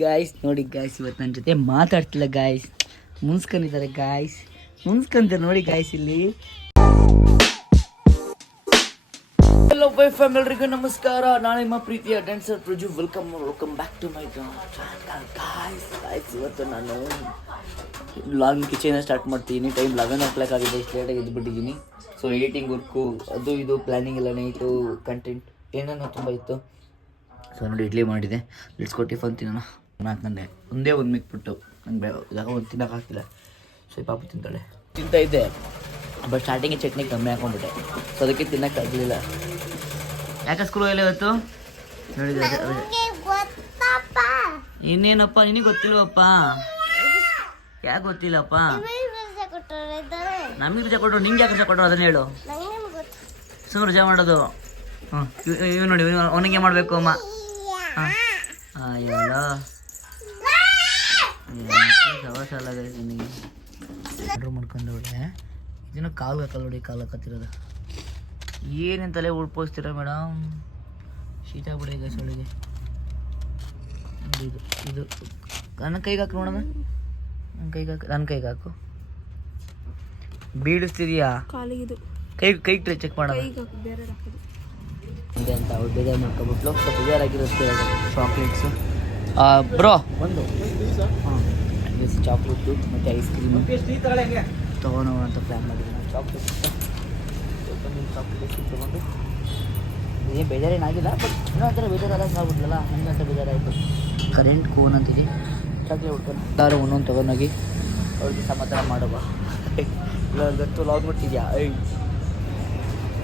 Guys ನೋಡಿ guys, ಇವತ್ತು ನನ್ನ ಜೊತೆ ಮಾತಾಡ್ತಿಲ್ಲ ಗಾಯ್ಸ್, ಮುನ್ಸ್ಕೊಂಡಿದ್ದಾರೆ ಗಾಯ್ಸ್, ಮುನ್ಸ್ಕೊಂತಾರೆ ನೋಡಿ ಗಾಯ್ಸ್. ಇಲ್ಲಿ ಹಲೋ ಬೈ ಫ್ಯಾಮ್, ಎಲ್ರಿಗೂ ನಮಸ್ಕಾರ. ನಾನು ನಿಮ್ಮ ಪ್ರೀತಿಯ dancer Praju. Welcome back to my channel guys. ಇವತ್ತು ನಾನು ಲಾಗಿಂಗ್ ಕಿಚನ್ ಸ್ಟಾರ್ಟ್ ಮಾಡ್ತೀನಿ. ಟೈಮ್ 11 ಆಗಿದೆ, ಇಷ್ಟು ಲೇಟಾಗಿ ಎದ್ದುಬಿಟ್ಟಿದ್ದೀನಿ. ಸೊ ಎಡಿಟಿಂಗ್ ವರ್ಕು ಅದು ಇದು ಪ್ಲ್ಯಾನಿಂಗ್ ಎಲ್ಲ ನೈಟು ಕಂಟೆಂಟ್ ಏನೇನೋ ತುಂಬ ಇತ್ತು. ಸೊ ನೋಡಿ ಇಡ್ಲಿ ಮಾಡಿದೆ, ಇಡ್ಸ್ಕೊ ಟಿಫನ್ ತಿನ್ನೋಣ ಹಾಕಂಡೆ. ಒಂದೇ ಒಂದು ಮಿಕ್ಬಿಟ್ಟು ನಂಗೆ ಜಾಗ ಒಂದು ತಿನ್ನೋಕ್ಕಾಗ್ತಿಲ್ಲ. ಸೊ ಈ ಪಾಪು ತಿಂತಾ ಇದ್ದೆ, ಬಟ್ ಸ್ಟಾರ್ಟಿಂಗಿಗೆ ಚಟ್ನಿ ಕಮ್ಮಿ ಹಾಕೊಂಡ್ಬಿಟ್ಟೆ. ಸೊ ಅದಕ್ಕೆ ತಿನ್ನೋಕ್ಕಾಗಲಿಲ್ಲ. ಯಾಕೆ ಸ್ಕೂಲ್ ಹೋಗಿಲ್ಲ ಇವತ್ತು ನೋಡಿದೆ? ಇನ್ನೇನಪ್ಪ ನಿನಗೆ ಗೊತ್ತಿಲ್ವಪ್ಪ? ಯಾಕೆ ಗೊತ್ತಿಲ್ಲಪ್ಪ? ನಮಗೆ ರಜೆ ಕೊಟ್ಟರು, ನಿಂಗೆ ಯಾಕೆ ರಜೆ ಕೊಟ್ಟರು ಅದನ್ನ ಹೇಳು. ಸುಮ್ಮನೆ ರಜೆ ಮಾಡೋದು. ಇವ್ ನೋಡಿ, ಅವನಿಗೆ ಮಾಡಬೇಕು ಅಮ್ಮ. ಅಯ್ಯಲ್ಲ ಸವಾಸ ನಿನಗೆ ಆರ್ಡ್ರ್ ಮಾಡ್ಕೊಂಡವಳೆ. ಇದನ್ನ ಕಾಲು ಹಾಕಲ್ಲ ನೋಡಿ, ಕಾಲು ಹಾಕತ್ತಿರೋದು. ಏನೇನು ತಲೆ ಉಳ್ಪೋಸ್ತೀರ ಮೇಡಮ್? ಶೀತ ಬಿಡಿ ಈಗ ಸೊಳಿಗೆ. ಇದು ಇದು ನನ್ನ ಕೈಗೆ ಹಾಕು ನೋಡಮ್ಮ, ನನ್ನ ಕೈಗೆ ಹಾಕು. ಬೀಳಿಸ್ತಿದೀಯಾ? ಕೈಗೆ ಚೆಕ್ ಮಾಡೋಣ ಇದೆ ಅಂತ. ಅವ್ರು ಬೇಜಾರು ಮಾಡ್ಕೊಬಿಟ್ಲು. ಸ್ವಲ್ಪ ಬೇಜಾರಾಗಿರುತ್ತೆ ಚಾಕ್ಲೇಟ್ಸು. ಬ್ರೋ ಒಂದು ಚಾಕ್ಲೇಟು ಮತ್ತು ಐಸ್ ಕ್ರೀಮು ತೊಗೊಳೋಣ ಅಂತ ಪ್ಲ್ಯಾನ್ ಮಾಡಿದ್ದೀನಿ. ಚಾಕ್ಲೇಟ್ ತೊಗೊಂಡು ಏನೇ ಬೇಜಾರೇನಾಗಿಲ್ಲ, ಬಟ್ ಇನ್ನೂ ಒಂಥರ ಬೇಜಾರಾದಾಗ ಆಗ್ಬಿಟ್ಲಲ್ಲ, ನನಗೆ ಅಂತ ಬೇಜಾರಾಯಿತು. ಕರೆಂಟ್ ಕೋನ್ ಅಂತಿದೆ, ಚಾಕ್ಲೇಟ್ ಹುಡ್ಕೊಂಡು ಎಲ್ಲರೂ ಒಂದೊಂದು ತೊಗೊಂಡೋಗಿ ಅವ್ರಿಗೆ ಸಮಾಧಾನ ಮಾಡುವ. ಇಲ್ಲಂತೂ ಲಾಗ್ ಮಾಡ್ತಿದ್ಯಾ?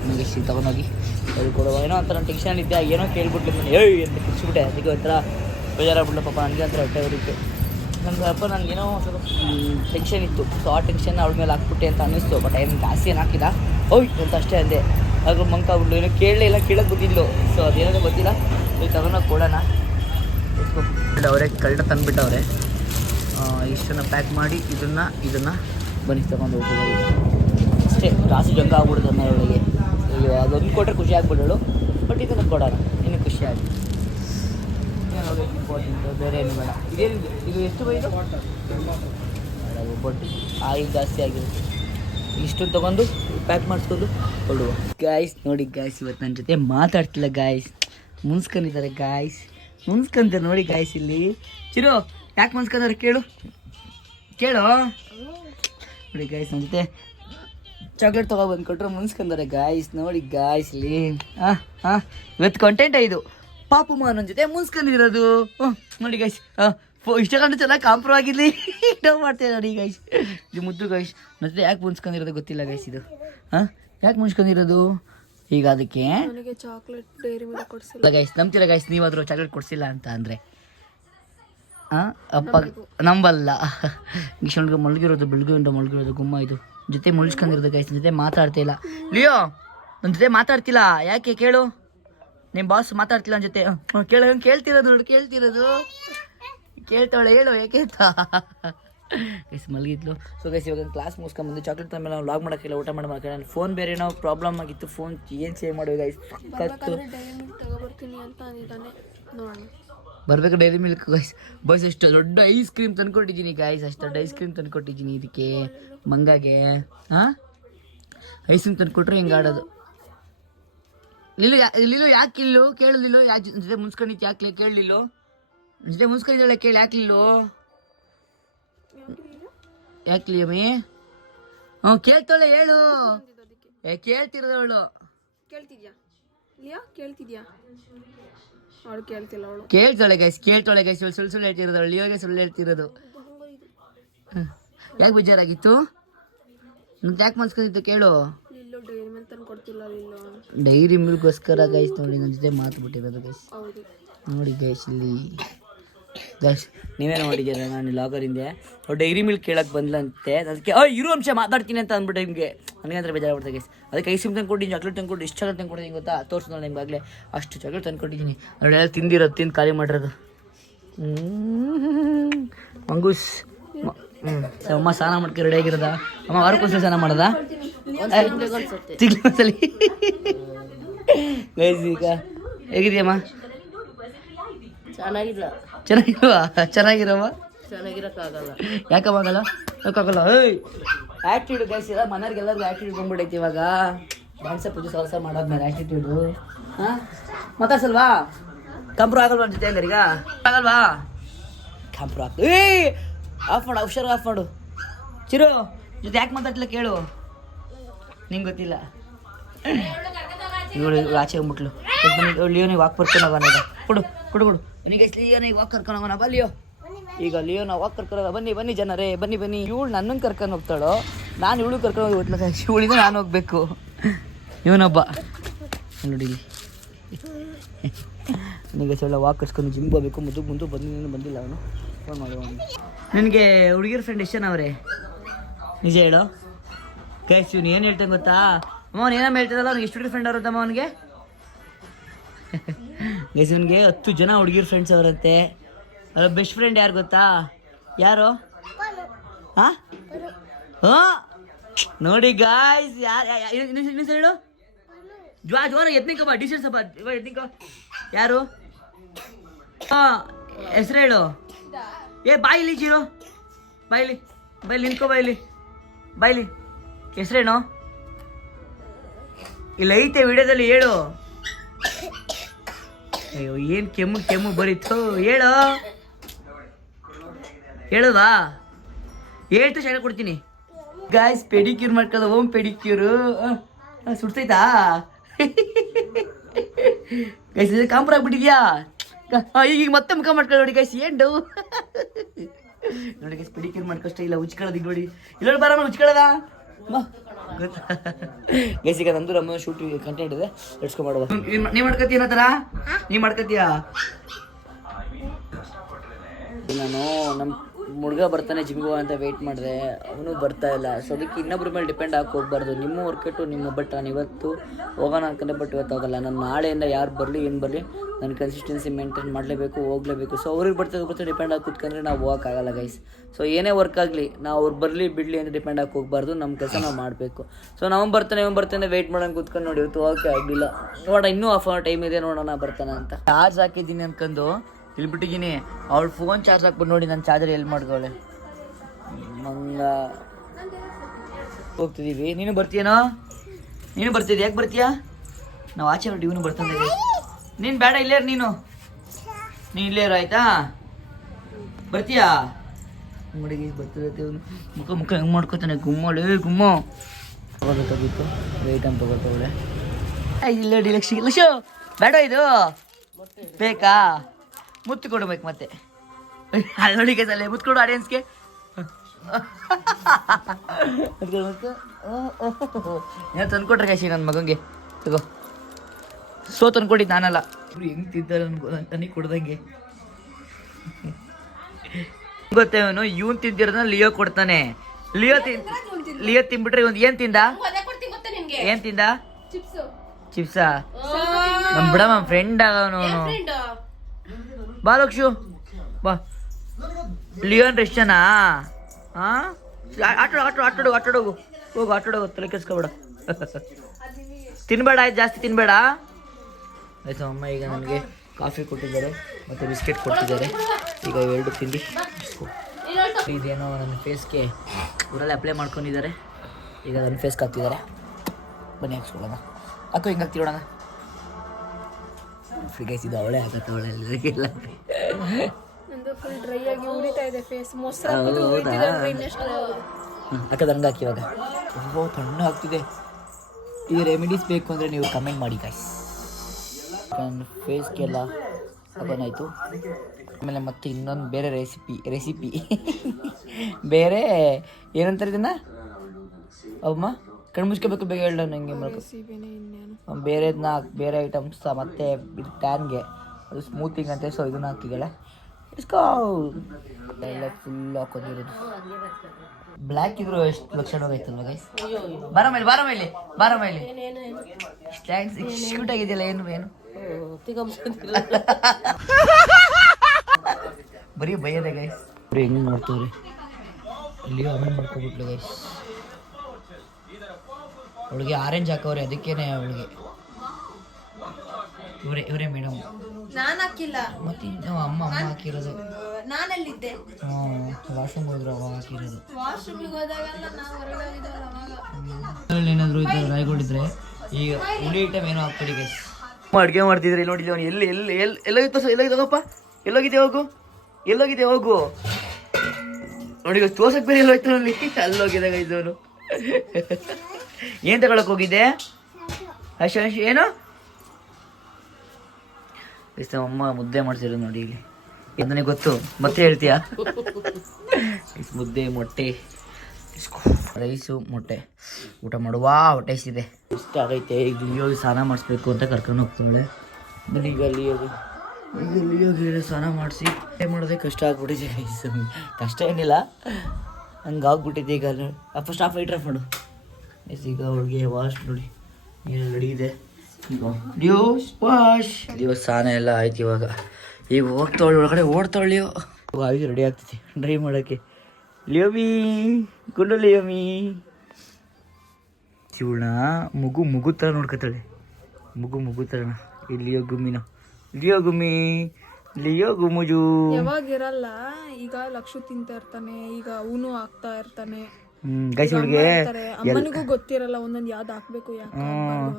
ನನಗೆ ಎಷ್ಟು ತೊಗೊಂಡೋಗಿ ಅವ್ರಿಗೆ ಕೊಡುವ. ಏನೋ ಒಂಥರ ಟೆನ್ಷನ್ ಇದ್ದೆ, ಏನೋ ಕೇಳ್ಬಿಟ್ಲು ನಾನು ಅಂತ ಕಿಚ್ಚಿಬಿಟ್ಟೆ. ಅದಕ್ಕೆ ಒಂಥರ ಬೇಜಾರಾಗ್ಬಿಡ್ಲ ಪಾಪ. ನನಗೆ ಒಂಥರ ಹೊಟ್ಟೆ ಹೊಡಿತು. ನನಗೇನೋ ಸ್ವಲ್ಪ ಟೆನ್ಷನ್ ಇತ್ತು. ಸೊ ಆ ಟೆನ್ಷನ್ ಅವಳ ಮೇಲೆ ಹಾಕ್ಬಿಟ್ಟೆ ಅಂತ ಅನ್ನಿಸ್ತು. ಬಟ್ ಏನು ಜಾಸ್ತಿ ಏನು ಹಾಕಿಲ್ಲ, ಅಂತ ಅಷ್ಟೇ ಅಂದೆ. ಆದ್ರೂ ಮಂಕ ಆಗ್ಬಿಡ್ಲು, ಏನೋ ಕೇಳಲೇ ಇಲ್ಲ, ಕೇಳೋಕ್ಕೆ ಗೊತ್ತಿಲ್ಲ. ಸೊ ಅದೇನೋ ಗೊತ್ತಿಲ್ಲ, ಈಗ ತಗೊಂಡೋಗಿ ಕೊಡೋಣ. ಅವರೇ ಕಳ್ಳ ತಂದುಬಿಟ್ಟವ್ರೆ. ಇಷ್ಟನ್ನು ಪ್ಯಾಕ್ ಮಾಡಿ ಇದನ್ನು ಬನ್ನಿ ತಗೊಂಡು ಹೋಗ್ಬೋದು. ಅಷ್ಟೇ, ಜಾಸ್ತಿ ಜಂಗ ಆಗ್ಬಿಡುತ್ತೆ ಅಮ್ಮ ಅವಳಿಗೆ. ಅಯ್ಯೋ, ಅದೊಂದು ಕೊಟ್ಟರೆ ಖುಷಿ ಆಗ್ಬಿಡೋಳು. ಬಟ್ ಇದನ್ನು ಕೊಡೋಣ, ಇನ್ನೂ ಖುಷಿ ಆಗಿ. ಇಂಪಾರ್ಟೆಂಟು ಬೇರೆ ಏನು ಬೇಡ. ಇದೇನಿದೆ ಇದು? ಎಷ್ಟು ಬೈದು ಒಬ್ಬಟ್ಟು ಆಯಿಲ್ ಜಾಸ್ತಿ ಆಗಿರುತ್ತೆ. ಇಷ್ಟನ್ನು ತೊಗೊಂಡು ಪ್ಯಾಕ್ ಮಾಡಿಸ್ಕೊಂಡು ಕೊಡುವ. ಗಾಯ್ಸ್ ನೋಡಿ ಗಾಯ್ಸ್, ಇವತ್ತು ನನ್ನ ಜೊತೆ ಮಾತಾಡ್ತಿಲ್ಲ ಗಾಯ್ಸ್, ಮುನ್ಸ್ಕೊಂಡಿದ್ದಾರೆ ಗಾಯ್ಸ್, ಮುನ್ಸ್ಕೊಂತಾರೆ ನೋಡಿ ಗಾಯ್ಸ್. ಇಲ್ಲಿ ಚಿರು ಯಾಕೆ ಮುನ್ಸ್ಕೊಂಡವ್ರೆ ಕೇಳು ನೋಡಿ ಗಾಯ್ಸ್. ನನ್ನ ಜೊತೆ ಚಾಕ್ಲೇಟ್ ತೊಗೊಬಂದು ಕೊಟ್ಟರು ಮುನ್ಸ್ಕೊಂಡವ್ರೆ ಗಾಯ್ಸ್. ನೋಡಿ ಗಾಯ್ಸ್ ಇಲ್ಲಿ ಇವತ್ತು ಕಂಟೆಂಟ್ ಇದು. ಪಾಪು ನನ್ನ ಜೊತೆ ಮುನ್ಸ್ಕೊಂಡಿರೋದು ನೋಡಿ ಗೈಸ್. ಇಷ್ಟಕೊಂಡು ಚೆನ್ನಾಗಿ ಕಾಂಪ್ರೋ ಆಗಿರಲಿ ಇಷ್ಟೋ ಮಾಡ್ತೇವೆ ನೋಡಿ ಗೈಸ್. ಇದು ಮುದ್ದು ಗೈಸ್. ನನ್ನ ಜೊತೆ ಯಾಕೆ ಮುನ್ಸ್ಕೊಂಡಿರೋದು ಗೊತ್ತಿಲ್ಲ ಗೈಸ್. ಇದು ಯಾಕೆ ಮುನ್ಸ್ಕೊಂಡಿರೋದು? ಈಗ ಅದಕ್ಕೆ ಚಾಕ್ಲೇಟ್ ಗೈಸ್ ನಂಬ್ತಿಲ್ಲ ಗೈಸ್. ನೀವಾದರೂ ಚಾಕ್ಲೇಟ್ ಕೊಡಿಸಿಲ್ಲ ಅಂತ ಅಂದರೆ ಅಪ್ಪ ನಂಬಲ್ಲ. ಇಷ್ಟೊಂದು ಮಲಗಿರೋದು, ಬೆಳಗ್ಗೆಯಿಂದ ಮಲಗಿರೋದು ಗುಮ್ಮ. ಇದು ಜೊತೆ ಮುಳ್ಸ್ಕೊಂಡಿರೋದು ಗೈಸ್. ನನ್ನ ಜೊತೆ ಮಾತಾಡ್ತಾ ಇಲ್ಲ. ಲಿಯೋ ನನ್ನ ಜೊತೆ ಮಾತಾಡ್ತಿಲ್ಲ ಯಾಕೆ ಕೇಳು? ನಿಮ್ಮ ಬಾಸ್ ಮಾತಾಡ್ತಿಲ್ಲ ನನ್ನ ಜೊತೆ. ಕೇಳ್ತಿರೋದು ನೋಡಿ, ಕೇಳ್ತಾವಳೆ, ಹೇಳು ಯಾಕೆ ಅಂತ. ಗೈಸ್ ಮಲಗಿದ್ಲು. ಸೊ ಗೈಸ್ ಇವಾಗ ಕ್ಲಾಸ್ ಮುಗಿಸ್ಕೊಂಡ್ಬಂದು ಚಾಕ್ಲೇಟ್ ತಂದ್ಮೇಲೆ ನಾವು ಲಾಗ್ ಮಾಡೋಕ್ಕಿಲ್ಲ, ಊಟ ಮಾಡೋಕ್ಕೆ. ನನ್ನ ಫೋನ್ ಬೇರೆ ಏನೋ ಪ್ರಾಬ್ಲಮ್ ಆಗಿತ್ತು. ಫೋನ್ ಏನು ಸೇವ್ ಮಾಡೋದು ಗೈಸ್? ಬರ್ಬೇಕು ಡೈರಿ ಮಿಲ್ಕ್ ಗೈಸ್. ಬಸ್ ಅಷ್ಟು ದೊಡ್ಡ ಐಸ್ ಕ್ರೀಮ್ ತಂದ್ಕೊಟ್ಟಿದ್ದೀನಿ ಗೈಸ್, ಅಷ್ಟು ದೊಡ್ಡ ಐಸ್ ಕ್ರೀಮ್ ತಂದ್ಕೊಟ್ಟಿದ್ದೀನಿ ಇದಕ್ಕೆ ಮಂಗಾಗೆ. ಐಸ್ ಕ್ರೀಮ್ ತಂದ್ಕೊಟ್ರೆ ಹಿಂಗೆ ಆಡೋದು. ಲಿಲ್ಲೋ ಯಾಕೆ ಇಲ್ಲೋ ಕೇಳಲಿಲ್ಲೋ? ಯಾಕೆ ಜೊತೆ ಮುನ್ಸ್ಕೊಂಡಿತ್ತು? ಯಾಕೆ ಕೇಳಲಿಲ್ಲೋ? ಜೊತೆ ಮುನ್ಸ್ಕೊಂಡಿದ್ದಾಳೆ, ಕೇಳಿ ಯಾಕಿಲ್ಲೋ? ಯಾಕೆ ಅಮ್ಮಿ? ಕೇಳ್ತಾಳೆ, ಹೇಳು. ಕೇಳ್ತಿರೋದವಳು ಕೇಳ್ತಾಳೆ ಗೈಸ್, ಸುಳ್ಳು ಹೇಳ್ತಿರೋದವಳು. ಲಿಯೋಗೆ ಸುಳ್ಳು ಹೇಳ್ತಿರೋದು. ಯಾಕೆ ಬೇಜಾರಾಗಿತ್ತು? ಮತ್ತೆ ಯಾಕೆ ಮುನ್ಸ್ಕೊಂಡಿತ್ತು ಕೇಳು? ಡೈರಿ ಮಿಲ್ಕ್ಗೋಸ್ಕರ ಗೈಸ್ ನೋಡಿ ನನ್ನ ಜೊತೆ ಮಾತು ಬಿಟ್ಟಿರೋದು ಗೈಸ್. ನೋಡಿ ಗೈಸ್ ಇಲ್ಲಿ ಗೈಸ್ ನೀವೇ ನೋಡಿದ್ದೀರ, ನಾನು ಲಾಗರಿಂದೆ ಡೈರಿ ಮಿಲ್ಕ್ ಕೇಳಕ್ಕೆ ಬಂದ್ಲಂತೆ. ಅದಕ್ಕೆ ಇರು ಅಂಶ ಮಾತಾಡ್ತೀನಿ ಅಂತ ಅಂದ್ಬಿಟ್ಟು ನಿಮಗೆ. ನನಗಂದ್ರೆ ಬೇಜಾರಾಗ್ಬಿಡ್ತಾರೆ ಗೈಸ್. ಅದಕ್ಕೆ ಐಸ್ ಕ್ರೀಮ್ ತಂದ್ಕೊಟ್ಟಿದ್ದೀನಿ, ಚಾಕ್ಲೇಟ್ ತಂದ್ಕೊಟ್ಟು, ಇಷ್ಟು ಚಾಕ್ಲೇಟ್ ತಂದ್ಕೊಟ್ಟಿದ್ದೀನಿ ಗೊತ್ತಾ? ತೋರಿಸಿದ್ನಲ್ಲ ನಿಮ್ಗಾಗಲೇ, ಅಷ್ಟು ಚಾಕ್ಲೇಟ್ ತಂದ್ಕೊಟ್ಟಿದ್ದೀನಿ. ನೋಡಿ ಎಲ್ಲ ತಿಂದು ಖಾಲಿ ಮಾಡಿರೋದು. ಮಂಗೂಸ್ ಅಮ್ಮ ಸ್ನಾನ ಮಾಡ್ಕೊಂಡು ರೆಡಿ ಆಗಿರೋದ? ಅಮ್ಮ ವಾರಕ್ಕೊಂದ್ಸಲ ಸ್ನಾನ ಮಾಡೋದ? ತಿಂಗ್ಳಿಗೊಂದ್ಸಲಿ ಗೈಸ್. ಈಗ ಹೇಗಿದೆಯಮ್ಮ? ಚೆನ್ನಾಗಿರವ ಚೆನ್ನಾಗಿರಕ್ಕಾಗಲ್ಲ. ಯಾಕಾಗಲ್ಲ ಏಯ್ ಆ್ಯಟಿಟ್ಯೂಡ್ ಗೈಸ್ ಇಲ್ಲ ಮನೆಯವ್ರಿಗೆಲ್ಲರಿಗೂ ಆ್ಯಟಿಟ್ಯೂಡ್ ಬಂದ್ಬಿಡೈತಿ ಇವಾಗ. ಡ್ಯಾನ್ಸ ಪೂಜೆ ಸವಸ ಮಾಡೋದ್ಮೇಲೆ ಆ್ಯಟಿಟ್ಯೂಡು ಹಾಂ ಮಾತಾಡ್ಸಲ್ವಾ? ಕಂಪ್ರೂ ಆಗಲ್ವಾ ನನ್ನ ಜೊತೆ ಹಂಗಾರೀಗ ಆಗಲ್ವಾ? ಕಂಪ್ರೂ ಆಗ್ತದೆ. ಏಯ್ ಆಫ್ ಮಾಡು, ಹುಷಾರು ಆಫ್ ಮಾಡು. ಚಿರು ಜೊತೆ ಯಾಕೆ ಮಾತಾಡ್ತಿಲ್ಲ ಕೇಳು, ನಿಂಗೆ ಗೊತ್ತಿಲ್ಲ. ಇವಳು ಆಚೆ ಹೋಗ್ಬಿಟ್ಲು. ಲಿಯೋನಿಗೆ ವಾಕ್ ಬರ್ತಾನೆ ಹೋಗೋಣ. ಕೊಡು ಕೊಡು ಕೊಡು ನನಗೆ ಲಿಯೋನಿಗೆ ವಾಕ್ ಕರ್ಕೊಂಡು ಹೋಗೋಣ. ಬಾ ಲಿಯೋ, ಈಗ ಲಿಯೋನ ವಾಕ್ ಕರ್ಕೊಂಡು ಬನ್ನಿ ಬನ್ನಿ ಜನರೇ ಬನ್ನಿ ಬನ್ನಿ. ಇವಳು ನನ್ನನ್ನು ಕರ್ಕೊಂಡು ಹೋಗ್ತಾಳೋ, ನಾನು ಇವಳು ಕರ್ಕೊಂಡು ಹೋಗಿ ಹೋಟ್ಲ ಇವಳಿಂದ ನಾನು ಹೋಗ್ಬೇಕು. ಇವನೊಬ್ಬ ನೋಡಿ ನನಗೆ ಸೊಳ್ಳೆ ವಾಕ್ ಕರ್ಸ್ಕೊಂಡು ಜಿಮ್ ಹೋಗ್ಬೇಕು. ಮುಂದೆ ಬಂದಿಲ್ಲ ಅವನು. ಫೋನ್ ಮಾಡುವ. ನಿನಗೆ ಹುಡುಗಿರ ಫ್ರೆಂಡ್ ಎಷ್ಟು ಜನ ಅವರೇ ನಿಜ ಹೇಳೋ? ಗೈಸ್ ಇವ್ನು ಏನು ಹೇಳ್ತಾನೆ ಗೊತ್ತಾ? ಅಮ್ಮ ಅವ್ನು ಏನಮ್ಮ ಹೇಳ್ತದಲ್ಲ, ಅವ್ನಿಗೆ ಎಷ್ಟು ಹುಡುಗಿ ಫ್ರೆಂಡ್ ಅವರಂತಮ್ಮ ಅವನಿಗೆ? ಗೈಸ್ ಇವನಿಗೆ 10 ಜನ ಹುಡುಗಿರ ಫ್ರೆಂಡ್ಸ್ ಅವರಂತೆ. ಅಲ್ಲ ಬೆಸ್ಟ್ ಫ್ರೆಂಡ್ ಯಾರು ಗೊತ್ತಾ? ಯಾರು? ಹಾಂ ಹಾಂ ನೋಡಿ ಗಾಯ್ಸ್ ಯಾರು ಹೇಳು? ಜೋರ ಎತ್ನಿಕಪ್ಪ ಡಿಶನ್ ಸಪ್ಪ ಎತ್ನಿಕ. ಯಾರು? ಹಾಂ ಹೆಸ್ರು ಹೇಳು. ಏ ಬಾಯಿಲಿ ಜೀರೋ, ಬಾಯಿಲಿ ನಿಂತ್ಕೋ, ಬಾಯಿಲಿ ಹೆಸ್ರೇನು? ಇಲ್ಲ ಐತೆ ವಿಡಿಯೋದಲ್ಲಿ ಹೇಳು. ಅಯ್ಯೋ ಏನು ಕೆಮ್ಮು ಬರೀತು, ಹೇಳೋದಾ? ಹೇಳ್ತು ಶಾಲೆ ಕೊಡ್ತೀನಿ. ಗಾಯ್ಸ್ ಪೆಡಿಕ್ಯೂರ್ ಮಾಡ್ಕೊಳ್ಳೋ ಹೋಮ್ ಪೆಡಿಕ್ಯೂರು ಸುಡ್ತೈತಾ? ಗೈಸ್ ಕಾಂಪರ್ ಆಗ್ಬಿಟ್ಟಿದ್ಯಾ? ಈಗ ಮತ್ತೆ ಮುಖ ಮಾಡ್ಕೊಳ್ಳಿ ನೋಡಿ ಗೈಸ್. ಏನು ಡೌ ನೋಡಿ ಗೈಸ್ ಪೆಡಿಕ್ಯೂರ್ ಮಾಡ್ಕೊಷ್ಟೇ ಇಲ್ಲ, ಉಚ್ಕೊಳ್ಳೋದು ನೋಡಿ. ಇಲ್ಲೋಡಿ ಬರಮ್ಮ ಉಚ್ಕೊಳ್ಳೋದ ಗೈಸ್. ಈಗ ನಂದು ನಮ್ಮ ಶೂಟ್ ಕಂಟೆಂಟ್ ಇದೆ, ಇಡ್ಸ್ಕೊ ಮಾಡುವ. ನೀ ಮಾಡ್ಕೊತೀಯ ಥರ ನೀ ಮಾಡ್ಕೊತೀಯ? ನಾನು ನಮ್ಮ ಹುಡುಗ ಬರ್ತಾನೆ ಜಿಮ್ಗೆ ಅಂತ ವೆಯ್ಟ್ ಮಾಡಿದೆ, ಅವನು ಬರ್ತಾ ಇಲ್ಲ. ಸೊ ಅದಕ್ಕೆ ಇನ್ನೊಬ್ರ ಮೇಲೆ ಡಿಪೆಂಡ್ ಆಗಿ ಹೋಗ್ಬಾರ್ದು. ನಿಮ್ಮ ವರ್ಕೌಟು ನಿಮ್ಮ ಬಟ್ ನಾನು ಇವತ್ತು ಹೋಗೋಣ ಅನ್ಕೊಂಡೆ, ಬಟ್ ಇವತ್ತು ಹೋಗಲ್ಲ. ನಾನು ನಾಳೆಯಿಂದ ಯಾರು ಬರಲಿ ಏನು ಬರಲಿ ನಾನು ಕನ್ಸಿಸ್ಟೆನ್ಸಿ ಮೇಂಟೈನ್ ಮಾಡಲೇಬೇಕು, ಹೋಗಲೇಬೇಕು. ಸೊ ಅವ್ರಿಗೆ ಬರ್ತಾ ಡಿಪೆಂಡ್ ಆಗಿ ಕೂತ್ಕೊಂಡ್ರೆ ನಾವು ಹೋಗೋಕ್ಕಾಗಲ್ಲ ಗೈಸ್. ಸೊ ಏನೇ ವರ್ಕ್ ಆಗಲಿ ನಾವು ಅವ್ರು ಬರಲಿ ಬಿಡಲಿ ಅಂತ ಡಿಪೆಂಡ್ ಆಗಿ ಹೋಗ್ಬಾರ್ದು, ನಮ್ಮ ಕೆಲಸ ನಾವು ಮಾಡಬೇಕು. ಸೊ ನಾವು ಬರ್ತಾನೆ ವೆಯ್ಟ್ ಮಾಡೋಣ ಕೂತ್ಕೊಂಡು ನೋಡಿ, ಇವತ್ತು ಹೋಗೋಕ್ಕೆ ಆಗಲಿಲ್ಲ. ನೋಡೋಣ ಇನ್ನೂ ಹಾಫ್ ಅವರ್ ಟೈಮ್ ಇದೆ, ನೋಡೋಣ ಬರ್ತಾನೆ ಅಂತ. ಚಾರ್ಜ್ ಹಾಕಿದ್ದೀನಿ ಅನ್ಕೊಂಡು ಇಲ್ಲಿ ಬಿಟ್ಟಿದ್ದೀನಿ. ಅವಳು ಫೋನ್ ಚಾರ್ಜ್ ಹಾಕ್ಬಿಟ್ಟು ನೋಡಿ ನನ್ನ ಚಾರ್ಜರ್ ಎಲ್ಲಿ ಮಾಡ್ಕೊಳ್ಳೆ ಮಂಗ. ಹೋಗ್ತಿದ್ದೀವಿ, ನೀನು ಬರ್ತೀಯನೋ? ನೀನು ಬರ್ತಿದ್ದೆ, ಯಾಕೆ ಬರ್ತೀಯಾ? ನಾವು ಆಚೆ ಹೊರಟಿ, ಇವನು ಬರ್ತಾನೆ. ನೀನು ಬೇಡ ಇಲ್ಲೇರು, ನೀನು ಇಲ್ಲೇರು ಆಯ್ತಾ? ಬರ್ತೀಯಾ? ಹುಡುಗಿ ಬರ್ತಿರತ್ತೆ ಇವನು. ಮುಖ ಹೆಂಗೆ ಮಾಡ್ಕೊತಾನೆ, ಗುಮ್ಮೋ ತಗೋಬೇಕಾಗಿತ್ತು. ವೆಯ್ಟ್ ಅಂತ ತಗೊಳ್ತವಳೆ. ಇಲ್ಲ ಲಕ್ಷ ಬೇಡ, ಇದು ಬೇಕಾ? ಮುತ್ತು ಕೊಡ್ಬೇಕು ಮತ್ತೆ. ನೋಡಿ ಸಲ ಮುತ್ತು ಕೊಡು ಆಡಿಯನ್ಸ್ಗೆ. ಏನೋ ತಂದ್ಕೊಟ್ರೆ ಕಾಶಿ ನನ್ನ ಮಗಂಗೆ. ತಗೋ ತಂದ್ಕೊಟ್ಟಿದ್ದು ನಾನಲ್ಲ, ಇವ್ರು ಹೆಂಗೆ ತಿಂತಾರೆ ನನಗೆ ಕೊಡ್ದಂಗೆ ಗೊತ್ತೇ. ಇವನು ತಿಂತಿರೋದನ್ನ ಲಿಯೋ ಕೊಡ್ತಾನೆ. ಲಿಯೋ ತಿಂದ್ಬಿಟ್ರೆ ಒಂದು ಏನು ತಿಂದ? ಚಿಪ್ಸಾ? ಬಿಡಮ್ಮ ಫ್ರೆಂಡ್ ಆಗವನು. ಬಾ ಲಕ್ಷು ಬಾ. ಲಿಯೋನ್ ಎಷ್ಟು ಜನ? ಹಾಂ ಆಟಾಡೋಗು ಹೋಗು, ಆಟಾಡೋಗು, ತಲೆ ಕೆಸ್ಕೊಬೇಡ. ತಿನ್ಬೇಡ ಆಯ್ತು, ಜಾಸ್ತಿ ತಿನ್ಬೇಡ ಆಯ್ತು. ಅಮ್ಮ ಈಗ ನನಗೆ ಕಾಫಿ ಕೊಟ್ಟಿದ್ದಾರೆ ಮತ್ತು ಬಿಸ್ಕೆಟ್ ಕೊಟ್ಟಿದ್ದಾರೆ. ಈಗ ಎರಡು ತಿಂದು ಇದೇನೋ ನನ್ನ ಫೇಸ್ಗೆ ಊರಲ್ಲಿ ಅಪ್ಲೈ ಮಾಡ್ಕೊಂಡಿದ್ದಾರೆ. ಈಗ ನನ್ನ ಫೇಸ್ಗೆ ಹಾಕ್ತಿದ್ದಾರೆ. ಬನ್ನಿ ಹಾಕ್ಸ್ಕೊಳ್ಳೋಣ. ಹಾಕೋ ಹಿಂಗೆ ಹಾಕ್ತಿರೋಣ. ಫ್ರಿಗೈಸಿದ್ದು ಅವಳೇ ಹಾಕತ್ತೆ, ಅವಳೆ ಎಲ್ಲರಿಗೆಲ್ಲ ಹಾಕೋದು ಹಂಗೆ ಹಾಕಿ. ಇವಾಗ ತಣ್ಣು ಆಗ್ತಿದೆ. ಈ ರೆಮಿಡೀಸ್ ಬೇಕು ಅಂದರೆ ನೀವು ಕಮೆಂಟ್ ಮಾಡಿ ಗಾಯ್ಸ್. ನನ್ನ ಫೇಸ್ಗೆಲ್ಲ ಹಾಕೋನಾಯಿತು. ಆಮೇಲೆ ಮತ್ತೆ ಇನ್ನೊಂದು ಬೇರೆ ರೆಸಿಪಿ ಬೇರೆ ಏನಂತಾರೆ ಇದನ್ನು ಅವಮ್ಮ ಕಣ್ಮುಚ್ಕೋಬೇಕು. ಬೇಗ ಹೇಳ ನನಗೆ ಬೇರೆ ಐಟಮ್ಸ್ ಮತ್ತೆ ಇದು ಟ್ಯಾನ್ಗೆ ಅದು ಸ್ಮೂತಿಂಗ್ ಅಂತೆ. ಸೊ ಇದನ್ನ ಹಾಕ್ತಿದ್ದಾಳೆ. ಇಸ್ಕೋ ಎಲ್ಲ ಫುಲ್ ಹಾಕೋದಿರೋದು. ಬ್ಲ್ಯಾಕ್ ಇದ್ರು ಎಷ್ಟು ಲಕ್ಷಣ ಹೋಗೈತಲ್ವ ಗೈಸ್. ಬಾರ ಮೇಲೆ ಸ್ಟ್ಯಾಂಡ್ಸ್ ಕ್ಯೂಟ್ ಆಗಿದೆಯಲ್ಲ. ಏನು ಬರೀ ಬೈಯದೆ ಗೈಸ್. ಬರೀ ಹೆಂಗೆ ಮಾಡ್ತವ್ರಿ ಇಲ್ಲಿ ಆಮೇಲೆ ಮಾಡ್ಕೊಬಿಟ್ಲು ಗೈಸ್. ಅವಳಿಗೆ ಆರೆಂಜ್ ಹಾಕವ್ರೆ, ಅದಕ್ಕೇನೆ ಅವಳಿಗೆ ಇವರೇ ಮೇಡಮ್ ನಾನು ಹಾಕಿಲ್ಲ. ಮತ್ತೆ ಅಮ್ಮ ಹಾಕಿರೋದು. ನಾನಲ್ಲಿದ್ದೆ. ವಾಶ್ರೂಮ್ ಹೋದ್ರು ಅವಾಗ ಹಾಕಿರೋದು. ವಾಶ್ರೂಮಿಗೆ ಹೋದಾಗೆಲ್ಲ ನಾವು ಹೊರಗಡೆ ಹೋಗಿದ್ದವಲ್ಲ ಏನಾದರೂ ಈ ಥರ ಗಾಯಗೊಂಡಿದ್ರೆ ಈಗ ಉಳಿ ಐಟಮ್ ಏನೋ ಹಾಕ್ಬಿಡಿ ಗೈಸ್. ಅಡುಗೆ ಮಾಡ್ತಿದ್ರೆ ನೋಡಿದ್ವಿ ಅವನು ಎಲ್ಲೋಗಿತ್ತಪ್ಪ ಎಲ್ಲೋಗಿದೆ ಹೋಗು ನೋಡಿ ತೋರ್ಸಕ್ ಬೇರೆ ಎಲ್ಲೋಯ್ತು ಅಲ್ಲಿ ಅಲ್ಲೋಗಿದಾಗ ಇದ್ದವನು. ಏನು ತಗೊಳಕ್ ಹೋಗಿದ್ದೆ ಏನು ಅಮ್ಮ ಮುದ್ದೆ ಮಾಡ್ತಿರೋದು ನೋಡಿ ಇಲ್ಲಿ ನನಗೆ ಗೊತ್ತು ಮತ್ತೆ ಹೇಳ್ತೀಯಾ. ಮುದ್ದೆ ಮೊಟ್ಟೆ ರೈಸು ಮೊಟ್ಟೆ ಊಟ ಮಾಡುವ ಹೊಟ್ಟೆ ಇದೆ ಇಷ್ಟ ಆಗೈತೆ. ಈಗ ಲಿಯೋಗಿ ಸ್ನಾನ ಮಾಡಿಸ್ಬೇಕು ಅಂತ ಕರ್ಕೊಂಡು ಹೋಗ್ತಾಳೆ. ನನಗೆ ಲಿಯೋಗಿ ಸ್ನಾನ ಮಾಡಿಸಿ ಮಾಡೋದೇ ಕಷ್ಟ ಆಗ್ಬಿಟ್ಟಿದೆ. ಕಷ್ಟ ಏನಿಲ್ಲ ಹಂಗೆ ಆಗ್ಬಿಟ್ಟಿದೆ. ಈಗ ಫಸ್ಟ್ ಆಫ್ ಐಟ್ರಫ್ ಮಾಡು ಈಗ ಅವಳಿಗೆ ವಾಶ್ ನೋಡಿ ನೀರು ರೆಡಿ ಇದೆ. ಲಿಯೋ ವಾಶ್ ಲಿಯೋ ಸ್ನಾನ ಎಲ್ಲ ಆಯ್ತು. ಈಗ ಹೋಗ್ತಾವಳಿ ಒಳಗಡೆ ಓಡ್ತಾವಳಿಯೋ ಆಗಿ ರೆಡಿ ಆಗ್ತೈತಿ ಡ್ರೈವ್ ಮಾಡೋಕ್ಕೆ. ಲಿಯೋಮಿ ಗುಂಡು ಲಿಯೋಮಿ ಶಿವಣ್ಣ ಮಗು ಥರ ನೋಡ್ಕೊತಾಳೆ. ಮಗು ಥರನ ಲಿಯೋ ಗುಮ್ಮಿ ಲಿಯೋ ಗುಮ್ಮುಜು ಯಾವಾಗಿರಲ್ಲ. ಈಗ ಲಕ್ಷು ತಿಂತಾ ಇರ್ತಾನೆ, ಈಗ ಅವನು ಆಗ್ತಾ ಇರ್ತಾನೆ. ಗೈಸುಳಿಗೆ ಅಮ್ಮನಿಗೂ ಗೊತ್ತಿರಲ್ಲ ಒಂದೊಂದು ಯಾವ್ದು ಹಾಕ್ಬೇಕು ಯಾಕೆ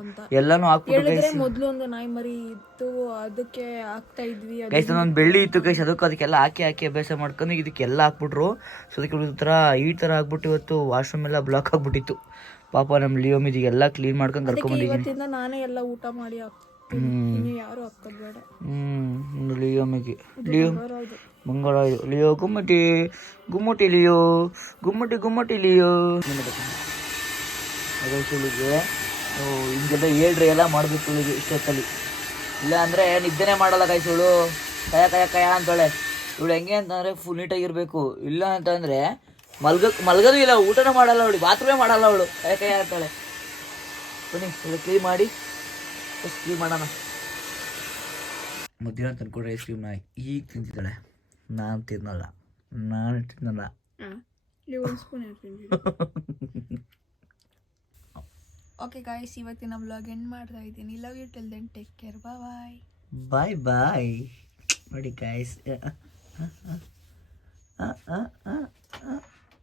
ಅಂತ. ಎಲ್ಲಾನು ಹೇಳಿದ್ರೆ ಮೊದ್ಲು ಒಂದು ನಾಯಿ ಮರಿ ಇತ್ತು ಅದಕ್ಕೆ ಹಾಕ್ತಾ ಇದ್ವಿ. ಗೈಸ್ ಒಂದು ಬೆಳ್ಳಿ ಇತ್ತು ಗೈಸ್ ಅದಕ್ಕೆಲ್ಲ ಹಾಕಿ ಅಭ್ಯಾಸ ಮಾಡ್ಕೊಂಡು ಇದಕ್ಕೆಲ್ಲ ಹಾಕ್ಬಿಟ್ರು. ಸೊ ಅದಕ್ಕೆ ಈ ಥರ ಆಗ್ಬಿಟ್ಟು ಇವತ್ತು ವಾಶ್ರೂಮ್ ಎಲ್ಲ ಬ್ಲಾಕ್ ಆಗ್ಬಿಟ್ಟಿತ್ತು. ಪಾಪ ನಮ್ಮ ಲಿಯೋಮಿದಿಗೆ ಎಲ್ಲ ಕ್ಲೀನ್ ಮಾಡ್ಕೊಂಡು ಕರ್ಕೊಂಡ್ಬಂದಿದ್ದೀನಿ. ನಾನೇ ಎಲ್ಲ ಊಟ ಮಾಡಿ ಯಾರು ಹಾಕೋದು ಬೇಡ. ಲಿಯೋಮಿಗೆ ಮಂಗಳ ಲಿಯೋ ಗುಮ್ಮಟಿ ಲಿಯೋ ಗುಮ್ಮಟಿ ಲಿಯೋ ಸುಳಿಗೆ ಹಿಂಗೆಲ್ಲ ಹೇಳ್ರಿ ಎಲ್ಲ ಮಾಡಬೇಕು ಸುಳಿಗೆ ಇಷ್ಟೊತ್ತಲ್ಲಿ. ಇಲ್ಲ ಅಂದರೆ ನಿದ್ದೆನೇ ಮಾಡಲ್ಲ ಕಾಯಿಸುಳು ಕಯ ಅಂತಾಳೆ. ಇವಳು ಹೆಂಗೆ ಅಂತಂದರೆ ಫುಲ್ ನೀಟಾಗಿರಬೇಕು. ಇಲ್ಲ ಅಂತಂದರೆ ಮಲ್ಗೋದು ಇಲ್ಲ, ಊಟನೂ ಮಾಡಲ್ಲ ಅವಳು, ಬಾತ್ರೂಮೇ ಮಾಡಲ್ಲ ಅವಳು, ಕಯ ಅಂತಾಳೆ. ಬನ್ನಿ ಕ್ಲೀನ್ ಮಾಡಿ ಕ್ಲೀನ್ ಮಾಡೋಣ. ಮಧ್ಯಾಹ್ನ ತಂದ್ಕೊಡ್ರೆ ಐಸ್ ಕ್ರೀಮ್ನ ಈಗ ತಿಂತಿದ್ದಾಳೆ. ನಾನು ತಿನ್ನಲ್ಲ. ಓಕೆ ಗಾಯ್ಸ್, ಇವತ್ತಿನ ವ್ಲಾಗ್ ಎಂಡ್ ಮಾಡ್ತಾ ಇದ್ದೀನಿ. Love you till then, take care, bye. ನೋಡಿ ಗಾಯ್ಸ್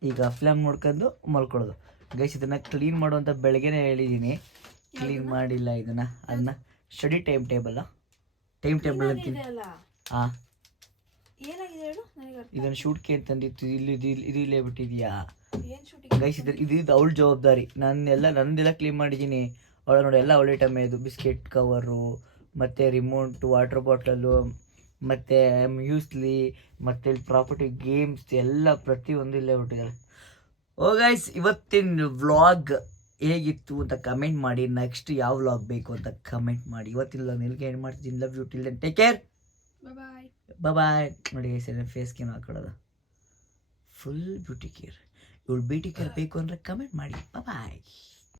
ಈಗ ಫಿಲಮ್ ನೋಡ್ಕೊಂಡು ಮಲ್ಕೊಳ್ಳೋದು ಗೈಸ್. ಇದನ್ನು ಕ್ಲೀನ್ ಮಾಡುವಂಥ ಬೆಳಗ್ಗೆನೇ ಹೇಳಿದ್ದೀನಿ, ಕ್ಲೀನ್ ಮಾಡಿಲ್ಲ ಅದನ್ನ ಸ್ಟಡಿ ಟೈಮ್ ಟೇಬಲ್ ಅಂತೀನಿ. ಹಾಂ ಇದನ್ನು ಶೂಟ್ಗೆ ಅಂತಂದಿತ್ತು. ಇಲ್ಲೇ ಬಿಟ್ಟಿದ್ಯಾ ಗೈಸ್? ಇದು ಅವಳ ಜವಾಬ್ದಾರಿ. ನನ್ನದೆಲ್ಲ ಕ್ಲೀನ್ ಮಾಡಿದ್ದೀನಿ. ಅವಳ ನೋಡಿ ಎಲ್ಲ ಅವಳ ಐಟಮ್ ಇದು. ಬಿಸ್ಕೆಟ್ ಕವರು ಮತ್ತು ರಿಮೋಟ್, ವಾಟರ್ ಬಾಟಲು ಮತ್ತು ಮ್ಯೂಸ್ಲಿ ಮತ್ತು ಪ್ರಾಪರ್ಟಿ ಗೇಮ್ಸ್ ಎಲ್ಲ ಪ್ರತಿಯೊಂದು ಇಲ್ಲೇ ಬಿಟ್ಟಿದ್ದಾಳೆ. ಓ ಗೈಸ್, ಇವತ್ತಿನ ವ್ಲಾಗ್ ಹೇಗಿತ್ತು ಅಂತ ಕಮೆಂಟ್ ಮಾಡಿ. ನೆಕ್ಸ್ಟ್ ಯಾವ ವ್ಲಾಗ್ ಬೇಕು ಅಂತ ಕಮೆಂಟ್ ಮಾಡಿ. ಇವತ್ತಿನ ವ್ಲಾಗ್ ನಿಲ್ಗೆ ಏನು ಮಾಡ್ತಿದ್ದೀನಿ. Love you till then, take care, bye. ನೋಡಿ ಫೇಸ್ ಕ್ರೀಮ್ ಹಾಕೊಳ್ಳೋದು ಫುಲ್ ಬ್ಯೂಟಿ ಕೇರ್. ಇವಳು ಬ್ಯೂಟಿ ಕೇರ್ ಬೇಕು ಅಂದರೆ ಕಮೆಂಟ್ ಮಾಡಿ. ಬಾಯ್.